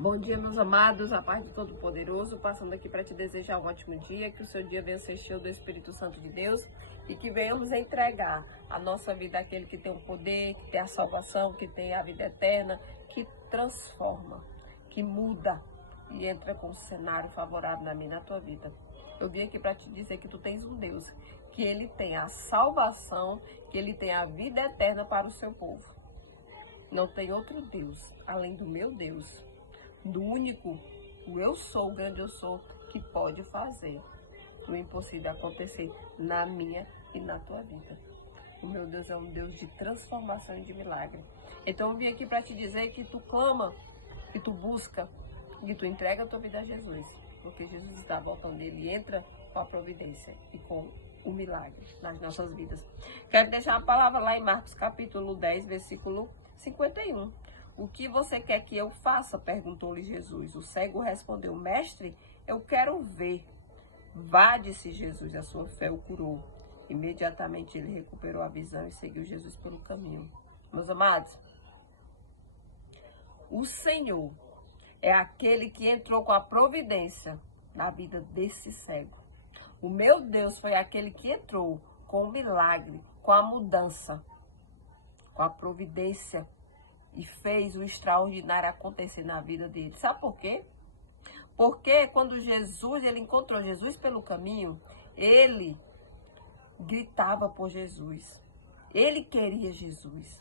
Bom dia, meus amados, a paz do Todo-Poderoso, passando aqui para te desejar um ótimo dia, que o seu dia venha ser cheio do Espírito Santo de Deus e que venhamos entregar a nossa vida àquele que tem o poder, que tem a salvação, que tem a vida eterna, que transforma, que muda e entra com um cenário favorável na minha e na tua vida. Eu vim aqui para te dizer que tu tens um Deus, que Ele tem a salvação, que Ele tem a vida eterna para o seu povo. Não tem outro Deus, além do meu Deus, do único, o eu sou, o grande eu sou, que pode fazer o impossível acontecer na minha e na tua vida. O meu Deus é um Deus de transformação e de milagre. Então eu vim aqui para te dizer que tu clama, que tu busca, que tu entrega a tua vida a Jesus, porque Jesus está voltando nele e entra com a providência e com o milagre nas nossas vidas. Quero deixar uma palavra lá em Marcos capítulo 10, versículo 51. O que você quer que eu faça? Perguntou-lhe Jesus. O cego respondeu: Mestre, eu quero ver. Vá, disse Jesus, a sua fé o curou. Imediatamente ele recuperou a visão e seguiu Jesus pelo caminho. Meus amados, o Senhor é aquele que entrou com a providência na vida desse cego. O meu Deus foi aquele que entrou com o milagre, com a mudança, com a providência, e fez o extraordinário acontecer na vida dele. Sabe por quê? Porque quando ele encontrou Jesus pelo caminho, ele gritava por Jesus. Ele queria Jesus.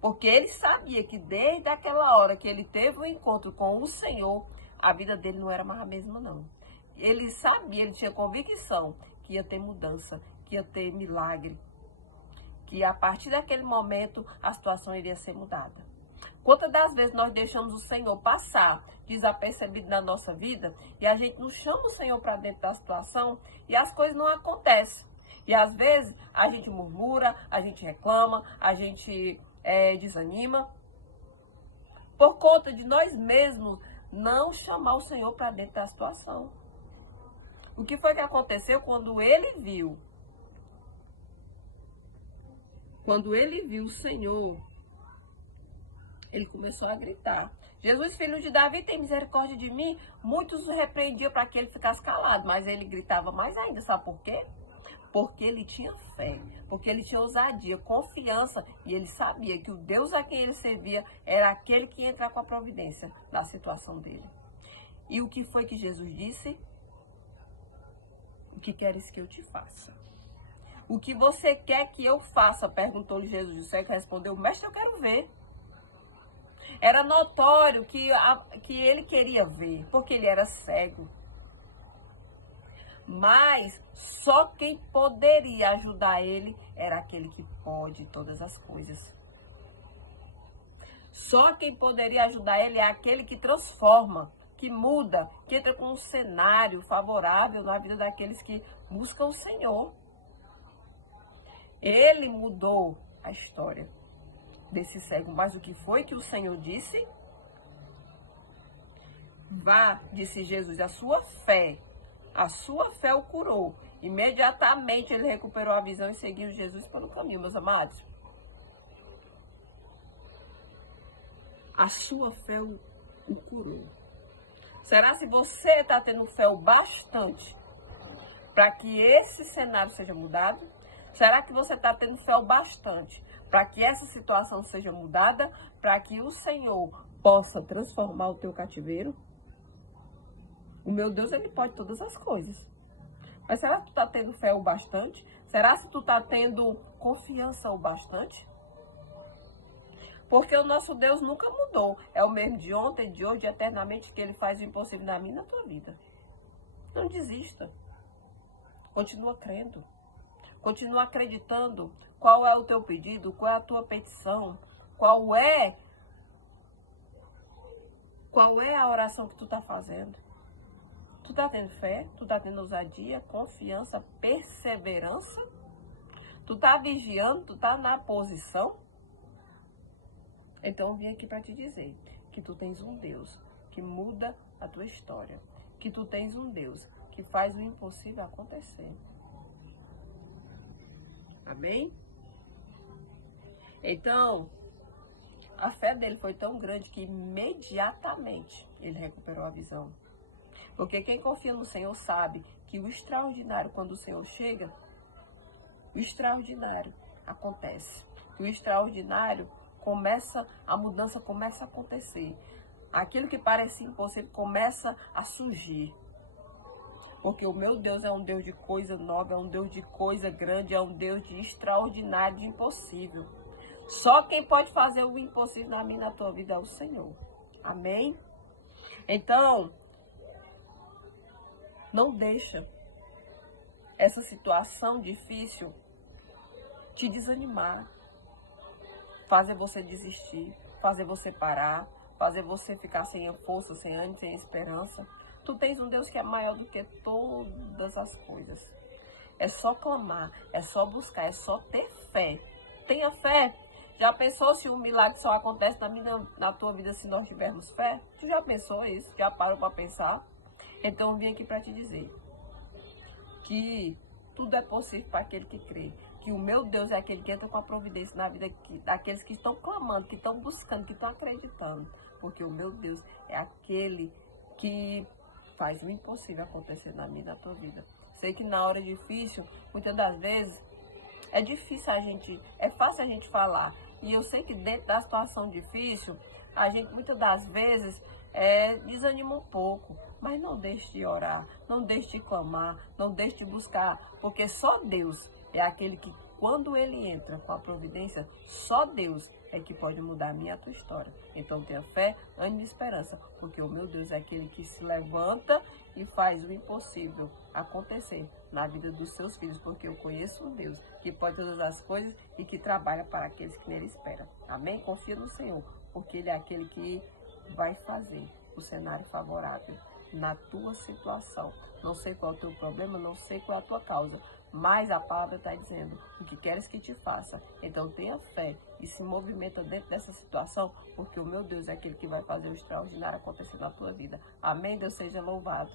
Porque ele sabia que desde aquela hora que ele teve o encontro com o Senhor, a vida dele não era mais a mesma, não. Ele sabia, ele tinha convicção que ia ter mudança, que ia ter milagre, que a partir daquele momento a situação iria ser mudada. Quantas das vezes nós deixamos o Senhor passar desapercebido na nossa vida e a gente não chama o Senhor para dentro da situação e as coisas não acontecem. E às vezes a gente murmura, a gente reclama, a gente desanima por conta de nós mesmos não chamar o Senhor para dentro da situação. O que foi que aconteceu quando ele viu? Quando ele viu o Senhor, ele começou a gritar: Jesus, filho de Davi, tem misericórdia de mim. Muitos o repreendiam para que ele ficasse calado, mas ele gritava mais ainda. Sabe por quê? Porque ele tinha fé, porque ele tinha ousadia, confiança, e ele sabia que o Deus a quem ele servia era aquele que ia entrar com a providência na situação dele. E o que foi que Jesus disse? O que queres que eu te faça? O que você quer que eu faça? Perguntou-lhe Jesus. O cego respondeu: Mestre, eu quero ver. Era notório que ele queria ver, porque ele era cego. Mas só quem poderia ajudar ele era aquele que pode todas as coisas. Só quem poderia ajudar ele é aquele que transforma, que muda, que entra com um cenário favorável na vida daqueles que buscam o Senhor. Ele mudou a história desse cego. Mas o que foi que o Senhor disse? Vá, disse Jesus, a sua fé o curou. Imediatamente ele recuperou a visão e seguiu Jesus pelo caminho, meus amados. A sua fé o curou. Será se você está tendo fé o bastante para que esse cenário seja mudado? Será que você está tendo fé o bastante para que essa situação seja mudada, para que o Senhor possa transformar o teu cativeiro? O meu Deus, ele pode todas as coisas. Mas será que tu está tendo fé o bastante? Será que tu está tendo confiança o bastante? Porque o nosso Deus nunca mudou. É o mesmo de ontem, de hoje, eternamente, que ele faz o impossível na minha e na tua vida. Não desista. Continua crendo. Continua acreditando. Qual é o teu pedido? Qual é a tua petição? Qual é a oração que tu está fazendo? Tu está tendo fé? Tu está tendo ousadia, confiança, perseverança? Tu está vigiando? Tu está na posição? Então eu vim aqui para te dizer que tu tens um Deus que muda a tua história. Que tu tens um Deus que faz o impossível acontecer. Amém? Então, A fé dele foi tão grande que imediatamente ele recuperou a visão. Porque quem confia no Senhor sabe que o extraordinário, quando o Senhor chega, o extraordinário acontece. O extraordinário a mudança começa a acontecer. Aquilo que parecia impossível começa a surgir. Porque o meu Deus é um Deus de coisa nova, é um Deus de coisa grande, é um Deus de extraordinário, de impossível. Só quem pode fazer o impossível na minha e na tua vida é o Senhor. Amém? Então, não deixa essa situação difícil te desanimar, fazer você desistir, fazer você parar, fazer você ficar sem força, sem ânimo, sem esperança. Tu tens um Deus que é maior do que todas as coisas. É só clamar, é só buscar, é só ter fé. Tenha fé. Já pensou se um milagre só acontece na tua vida se nós tivermos fé? Tu já pensou isso? Já parou para pensar? Então eu vim aqui para te dizer que tudo é possível para aquele que crê. Que o meu Deus é aquele que entra com a providência na vida daqueles que estão clamando, que estão buscando, que estão acreditando. Porque o meu Deus é aquele que faz o impossível acontecer na minha e na tua vida. Sei que na hora difícil, muitas das vezes, é fácil a gente falar. E eu sei que dentro da situação difícil, a gente muitas das vezes desanima um pouco. Mas não deixe de orar, não deixe de clamar, não deixe de buscar. Porque só Deus é aquele que, quando ele entra com a providência, só Deus é que pode mudar a minha e a tua história. Então tenha fé, ânimo e esperança. Porque o meu Deus é aquele que se levanta e faz o impossível acontecer na vida dos seus filhos. Porque eu conheço um Deus que pode todas as coisas e que trabalha para aqueles que nele esperam. Amém? Confia no Senhor, porque ele é aquele que vai fazer o cenário favorável na tua situação. Não sei qual é o teu problema, não sei qual é a tua causa, mas a palavra está dizendo o que queres que te faça. Então tenha fé e se movimenta dentro dessa situação, porque o meu Deus é aquele que vai fazer o extraordinário acontecer na tua vida. Amém? Deus seja louvado.